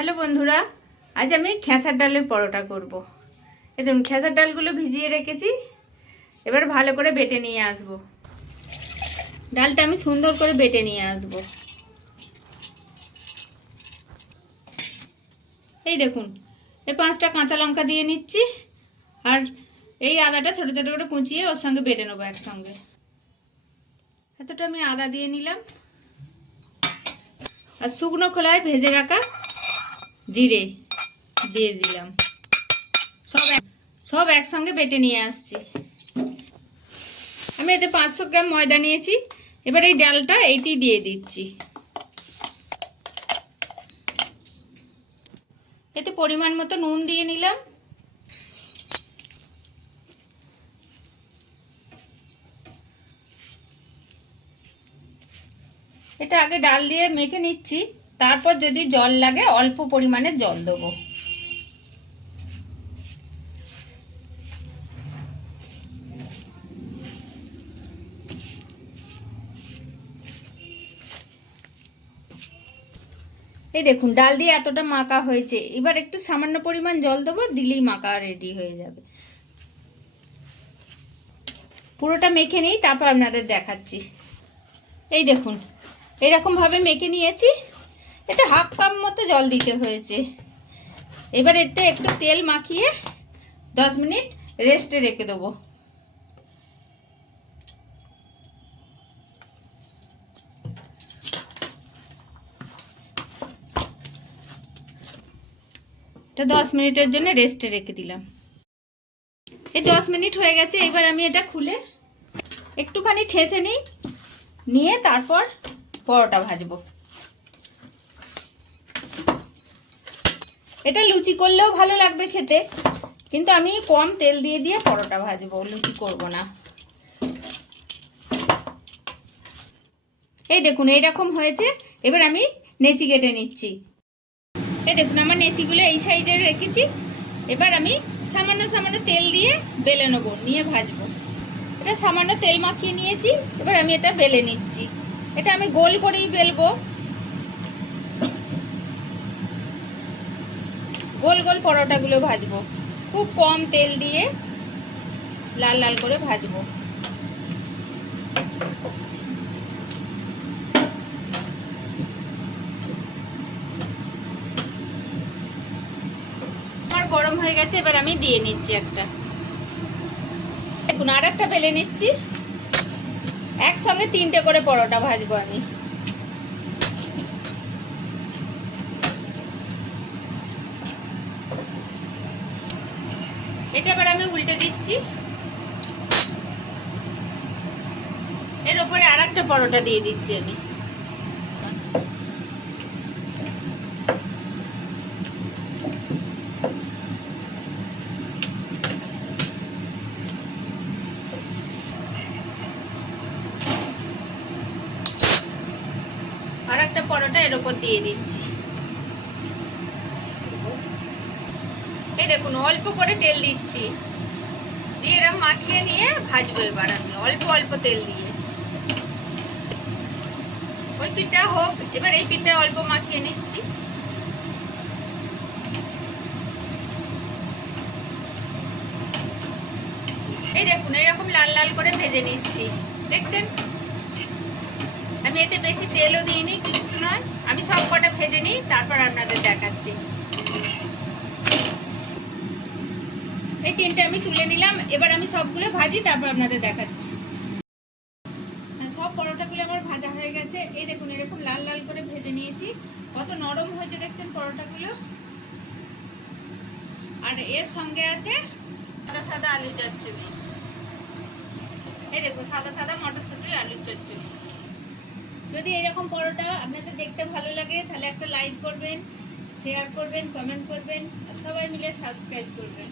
Hello বন্ধুরা, আজ আমি খেসার ডালের পরোটা করব। দেখুন খেসার ডালগুলো ভিজিয়ে রেখেছি, এবার ভালো করে বেটে নিয়ে আসব। ডালটা আমি সুন্দর করে বেটে নিয়ে আসব। এই দেখুন, এই 5টা কাঁচা লঙ্কা দিয়ে নিচ্ছি, আর এই আদাটা ছোট ছোট করে কুচিয়ে ওর সঙ্গে বেটে নেবো একসঙ্গে। এতটা আমি আদা দিয়ে নিলাম, আর শুকনো খোলায় ভেজে রাখা জিরে দিয়ে দিলাম। সব একসঙ্গে বেটে নিয়ে আসছি। আমি এতে 500 গ্রাম ময়দা নিয়েছি। এবার এই ডালটা এইটি দিয়ে দিচ্ছি। এতে পরিমাণ মতো নুন দিয়ে নিলাম। এটা আগে ডাল দিয়ে মেখে নিচ্ছি, তারপর যদি জল লাগে অল্প পরিমাণে জল দেবো। এই দেখুন ডাল দিয়ে এতটা মাখা হয়েছে, এবার একটু সামান্য পরিমাণ জল দেবো, দিলেই মাখা রেডি হয়ে যাবে। পুরোটা মেখে নিই, তারপর আপনাদের দেখাচ্ছি। এই দেখুন এরকম ভাবে মেখে নিয়েছি। এতে হাফ কাপ মতো জল দিতে হয়েছে। এবার এতে একটু তেল মাখিয়ে 10 মিনিট রেস্টে রেখে দেবো। এটা 10 মিনিটের জন্য রেস্টে রেখে দিলাম। এই 10 মিনিট হয়ে গেছে। এবার আমি এটা খুলে একটুখানি ঠেসে নিয়ে তারপর পরোটা ভাজবো। এটা লুচি করলেও ভালো লাগবে খেতে, কিন্তু আমি কম তেল দিয়ে দিয়ে পরোটা ভাজবো, লুচি করব না। এই দেখুন এইরকম হয়েছে। এবার আমি নেচি কেটে নিচ্ছি। এই দেখুন আমার নেচিগুলো এই সাইজের রেখেছি। এবার আমি সামান্য সামান্য তেল দিয়ে বেলে নেবো, নিয়ে ভাজবো। এটা সামান্য তেল মাখিয়ে নিয়েছি। এবার আমি এটা বেলে নিচ্ছি। এটা আমি গোল করেই বেলবো, গোল গোল পরোটাগুলো ভাজবো। খুব কম তেল দিয়ে লাল লাল করে ভাজবো। আমার গরম হয়ে গেছে, এবার আমি দিয়ে নিচ্ছি একটা। দেখুন আর একটা বেলে নিচ্ছি। একসঙ্গে 3টে করে পরোটা ভাজবো আমি। এটা এবার আমি উল্টে দিচ্ছি। এর উপরে আর একটা পরোটা দিয়ে দিচ্ছি আমি। আর একটা পরোটা এর উপর দিয়ে দিচ্ছি। এই দেখুন অল্প করে তেল দিচ্ছি, দিয়ে এরকম মাখিয়ে নিয়ে ভাজবো। এবার আমি অল্প অল্প তেল দিয়ে, ওই পিঠটা হোক, এবার এই পিঠটা অল্প মাখিয়ে নিচ্ছি। এই দেখুন এরকম লাল লাল করে ভেজে নিচ্ছি, দেখছেন? আমি এতে বেশি তেলও দিইনি, কিচ্ছু নয়। আমি সব কটা ভেজে নিই, তারপর আপনাদের দেখাচ্ছি। এই 3টে আমি তুলে নিলাম। এবার আমি সবগুলো ভাজি, তারপর আপনাদের দেখাচ্ছি। সব পরোটাগুলো আমার ভাজা হয়ে গেছে। এই দেখুন এরকম লাল লাল করে ভেজে নিয়েছি। কত নরম হয়েছে দেখছেন পরোটাগুলো। আর এর সঙ্গে আছে সাদা সাদা আলু চচ্চড়ি। এই দেখুন সাদা সাদা মটরশুঁটি আলুর চচ্চড়ি। যদি এরকম পরোটা আপনাদের দেখতে ভালো লাগে, তাহলে একটা লাইক করবেন, শেয়ার করবেন, কমেন্ট করবেন, আর সবাই মিলে সাবস্ক্রাইব করবেন।